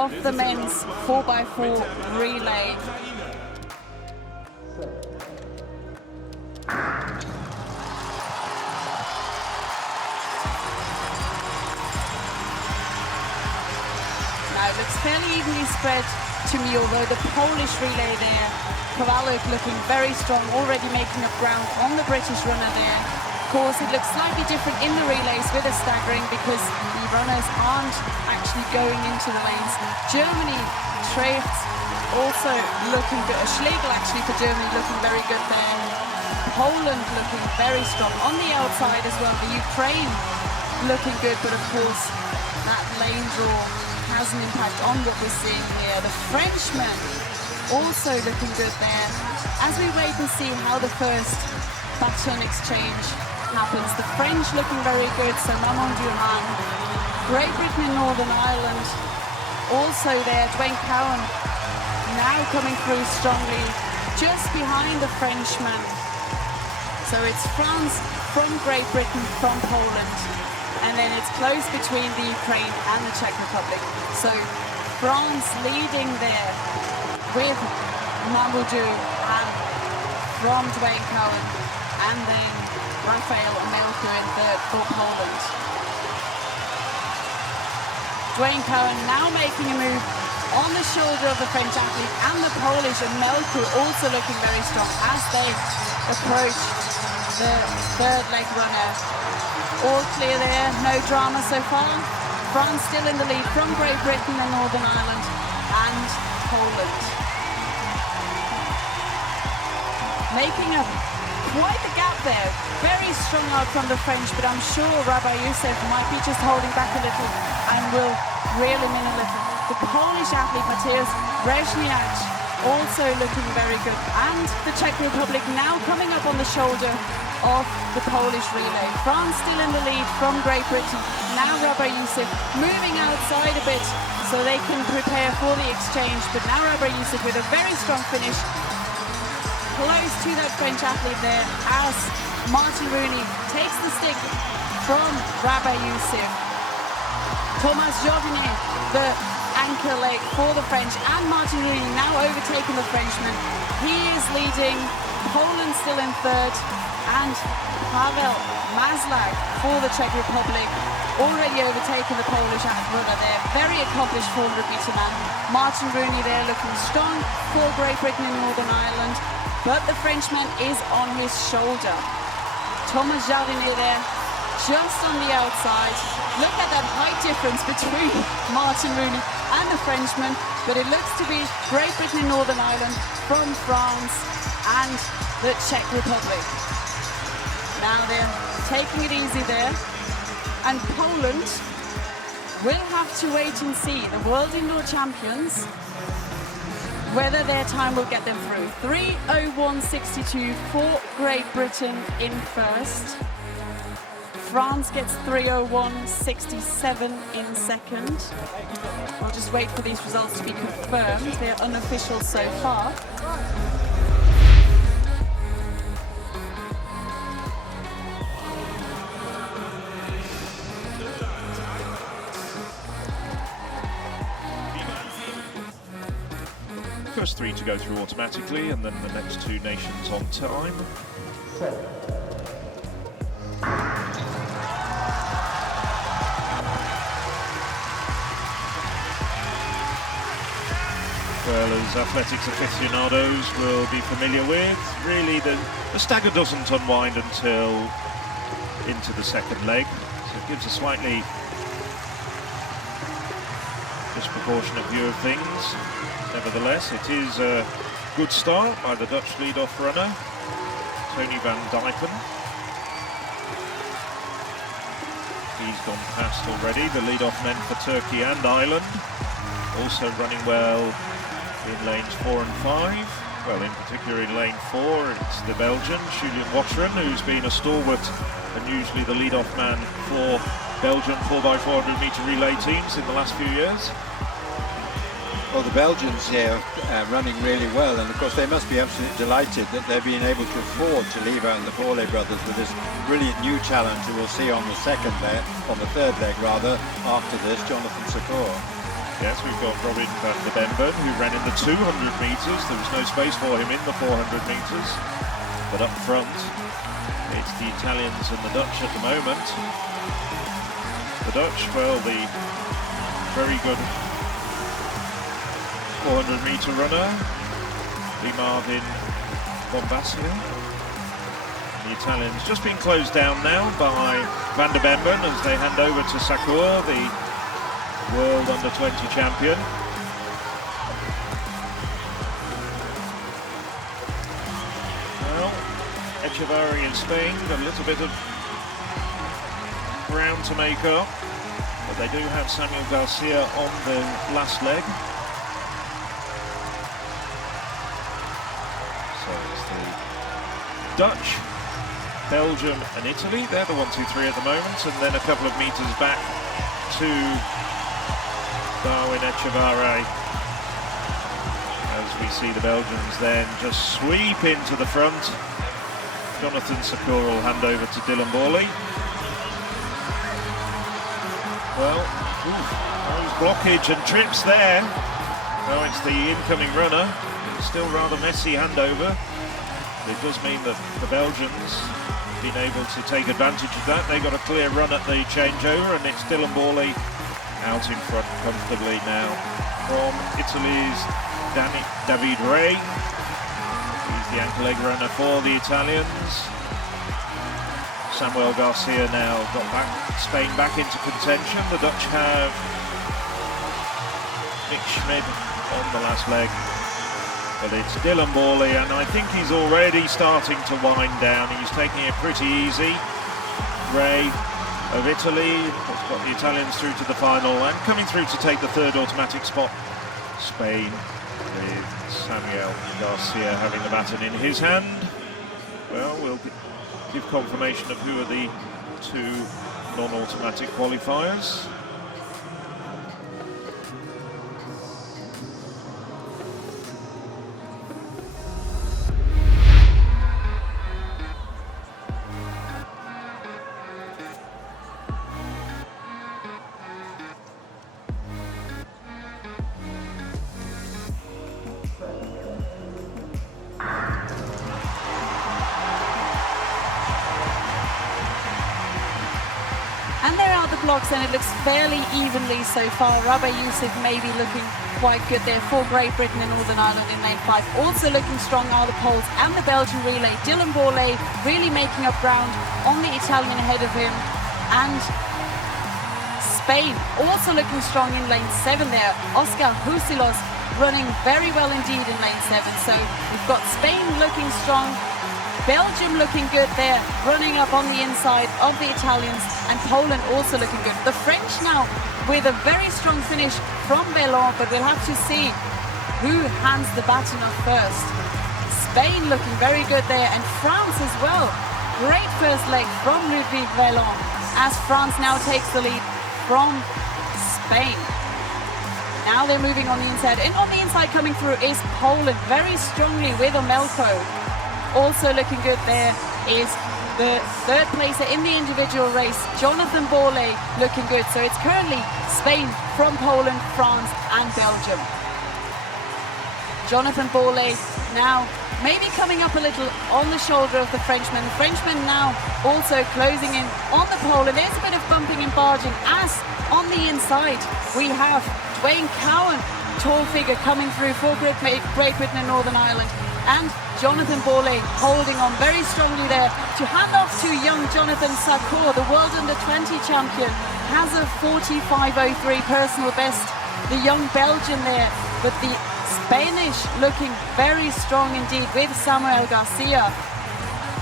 of the men's 4x4 relay. Now it looks fairly evenly spread to me, although the Polish relay there, Kowalik looking very strong, already making up ground on the British runner there. Of course, it looks slightly different in the relays with a staggering because the runners aren't actually going into the lanes. Germany, Trecht also looking good. Schlegel actually for Germany looking very good there. Poland looking very strong on the outside as well. The Ukraine looking good, but of course that lane draw has an impact on what we're seeing here. The Frenchmen also looking good there. As we wait and see how the first baton exchange happens, the French looking very good, so Maman Duhan. Great Britain and Northern Ireland also there. Dwayne Cowan now coming through strongly, just behind the Frenchman. So it's France from Great Britain, from Poland, and then it's close between the Ukraine and the Czech Republic. So France leading there with Mamoudou and from Dwayne Cowan, and then Rafael Melku in third for Poland. Dwayne Cowan now making a move on the shoulder of the French athlete and the Polish, and Melku also looking very strong as they approach the third leg runner. All clear there, no drama so far. France still in the lead from Great Britain and Northern Ireland and Poland. Making up quite the gap there. Very strong out from the French, but I'm sure Rabbi Youssef might be just holding back a little and will reel him in a little. The Polish athlete Mateusz Rezniak also looking very good, and the Czech Republic now coming up on the shoulder of the Polish relay. France still in the lead from Great Britain. Now Rabbi Youssef moving outside a bit so they can prepare for the exchange, but now Rabbi Youssef with a very strong finish, close to that French athlete there as Martin Rooney takes the stick from Rabbi Youssef. Thomas Jordinet, the anchor leg for the French, and Martin Rooney now overtaking the Frenchman. He is leading, Poland still in third, and Pavel Maslak for the Czech Republic already overtaken the Polish runner there. Very accomplished 400-meter man. Martin Rooney there looking strong for Great Britain and Northern Ireland, but the Frenchman is on his shoulder. Thomas Jardinet there, just on the outside. Look at that height difference between Martin Rooney and the Frenchman, but it looks to be Great Britain and Northern Ireland from France and the Czech Republic. Now they're taking it easy there, and Poland will have to wait and see, the world indoor champions, whether their time will get them through. 3:01.62 for Great Britain in first. France gets 3:01.67 in second. We'll just wait for these results to be confirmed. They're unofficial so far. First three to go through automatically, and then the next two nations on time. Well, as athletics aficionados will be familiar with, really the stagger doesn't unwind until into the second leg, so it gives a slightly disproportionate view of things. Nevertheless, it is a good start by the Dutch lead-off runner, Tony van Dijken. He's gone past already the lead-off men for Turkey and Ireland, also running well in lanes 4 and 5. Well, in particular in lane 4, it's the Belgian, Julian Watteren, who's been a stalwart and usually the lead-off man for Belgian 4x400-meter relay teams in the last few years. Well, the Belgians here running really well, and of course they must be absolutely delighted that they're being able to afford to leave out the Borlée brothers with this brilliant new challenge who we'll see on the third leg rather, after this, Jonathan Secor. Yes, we've got Robin van der Bemben, who ran in the 200 metres. There was no space for him in the 400 metres. But up front, it's the Italians and the Dutch at the moment. The Dutch, well, the very good 400-metre runner, Marvin Bombassia. The Italians just being closed down now by van der Bemben as they hand over to Sakur, the World Under-20 champion. Well, Echevarri in Spain, a little bit of ground to make up, but they do have Samuel Garcia on the last leg. So it's the Dutch, Belgium and Italy. They're the 1, 2, 3 at the moment, and then a couple of meters back to Darwin Echevarri, as we see the Belgians then just sweep into the front. Jonathan Sakur will hand over to Dylan Borley. Well, those blockage and trips there. No, it's the incoming runner. It's still rather messy handover. It does mean that the Belgians have been able to take advantage of that. They got a clear run at the changeover, and it's Dylan Borley out in front comfortably now from Italy's David Ray. He's the ankle leg runner for the Italians. Samuel Garcia now got Spain back into contention. The Dutch have Nick Schmid on the last leg, but it's Dylan Borley, and I think he's already starting to wind down. He's taking it pretty easy. Ray of Italy has got the Italians through to the final and coming through to take the third automatic spot. Spain with Samuel Garcia having the baton in his hand. Well, we'll give confirmation of who are the two non-automatic qualifiers. And there are the blocks, and it looks fairly evenly so far. Rabbi Youssef maybe looking quite good there for Great Britain and Northern Ireland in lane 5. Also looking strong are the Poles and the Belgian relay. Dylan Borley really making up ground on the Italian ahead of him. And Spain also looking strong in lane 7 there. Oscar Husilos running very well indeed in lane 7. So we've got Spain looking strong, Belgium looking good there, running up on the inside of the Italians, and Poland also looking good. The French now with a very strong finish from Bellon, but we'll have to see who hands the baton off first. Spain looking very good there, and France as well. Great first leg from Ludwig Bellon, as France now takes the lead from Spain. Now they're moving on the inside, and on the inside coming through is Poland very strongly with Omelko. Also looking good there is the third placer in the individual race, Jonathan Borley, looking good. So it's currently Spain from Poland, France and Belgium. Jonathan Borley now maybe coming up a little on the shoulder of the Frenchman. The Frenchman now also closing in on the Pole, and there's a bit of bumping and barging as on the inside we have Dwayne Cowan, tall figure coming through for Great Britain and Northern Ireland. And Jonathan Borley holding on very strongly there to hand off to young Jonathan Sakur, the World Under-20 champion, has a 45.03 personal best, the young Belgian there, but the Spanish looking very strong indeed with Samuel Garcia.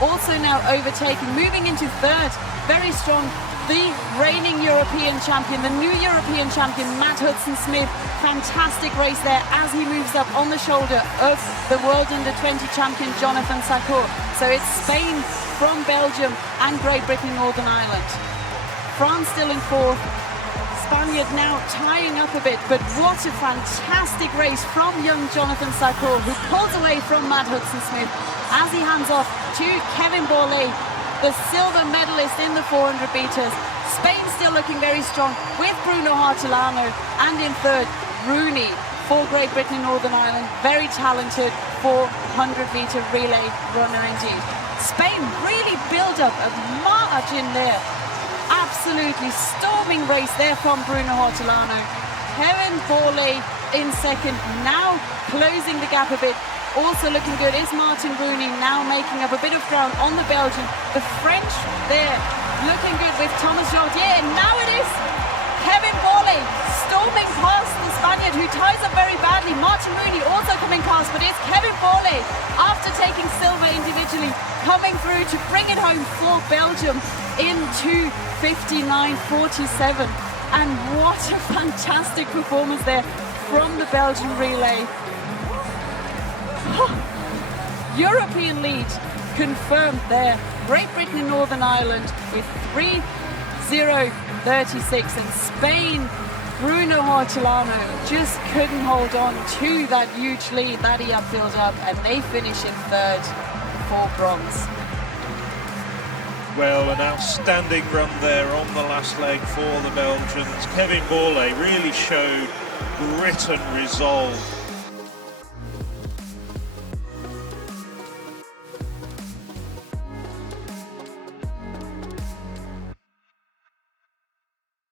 Also now overtaking, moving into third, very strong, the reigning European champion, the new European champion, Matt Hudson-Smith. Fantastic race there as he moves up on the shoulder of the World Under-20 champion, Jonathan Sakur. So it's Spain from Belgium and Great Britain, Northern Ireland. France still in fourth. Spaniard now tying up a bit, but what a fantastic race from young Jonathan Sakur, who pulls away from Matt Hudson-Smith as he hands off to Kevin Borley, the silver medalist in the 400 meters. Spain still looking very strong with Bruno Hartelano, and in third Rooney for Great Britain and Northern Ireland. Very talented 400-metre relay runner indeed. Spain really build up a margin there. Absolutely storming race there from Bruno Hortolano. Kevin Borlée in second, now closing the gap a bit. Also looking good is Martin Rooney, now making up a bit of ground on the Belgian. The French there looking good with Thomas Jordier. Now it is Kevin Borlée storming past the Spaniard who ties up very badly. Martin Rooney also coming past, but it's Kevin Borlée, after taking silver individually, coming through to bring it home for Belgium in 2:59.47. And what a fantastic performance there from the Belgian relay. European lead confirmed there. Great Britain and Northern Ireland with 3:0.36, and Spain, Bruno Hortolano just couldn't hold on to that huge lead that he had built up, and they finish in third for bronze. Well, an outstanding run there on the last leg for the Belgians. Kevin Borlée really showed grit and resolve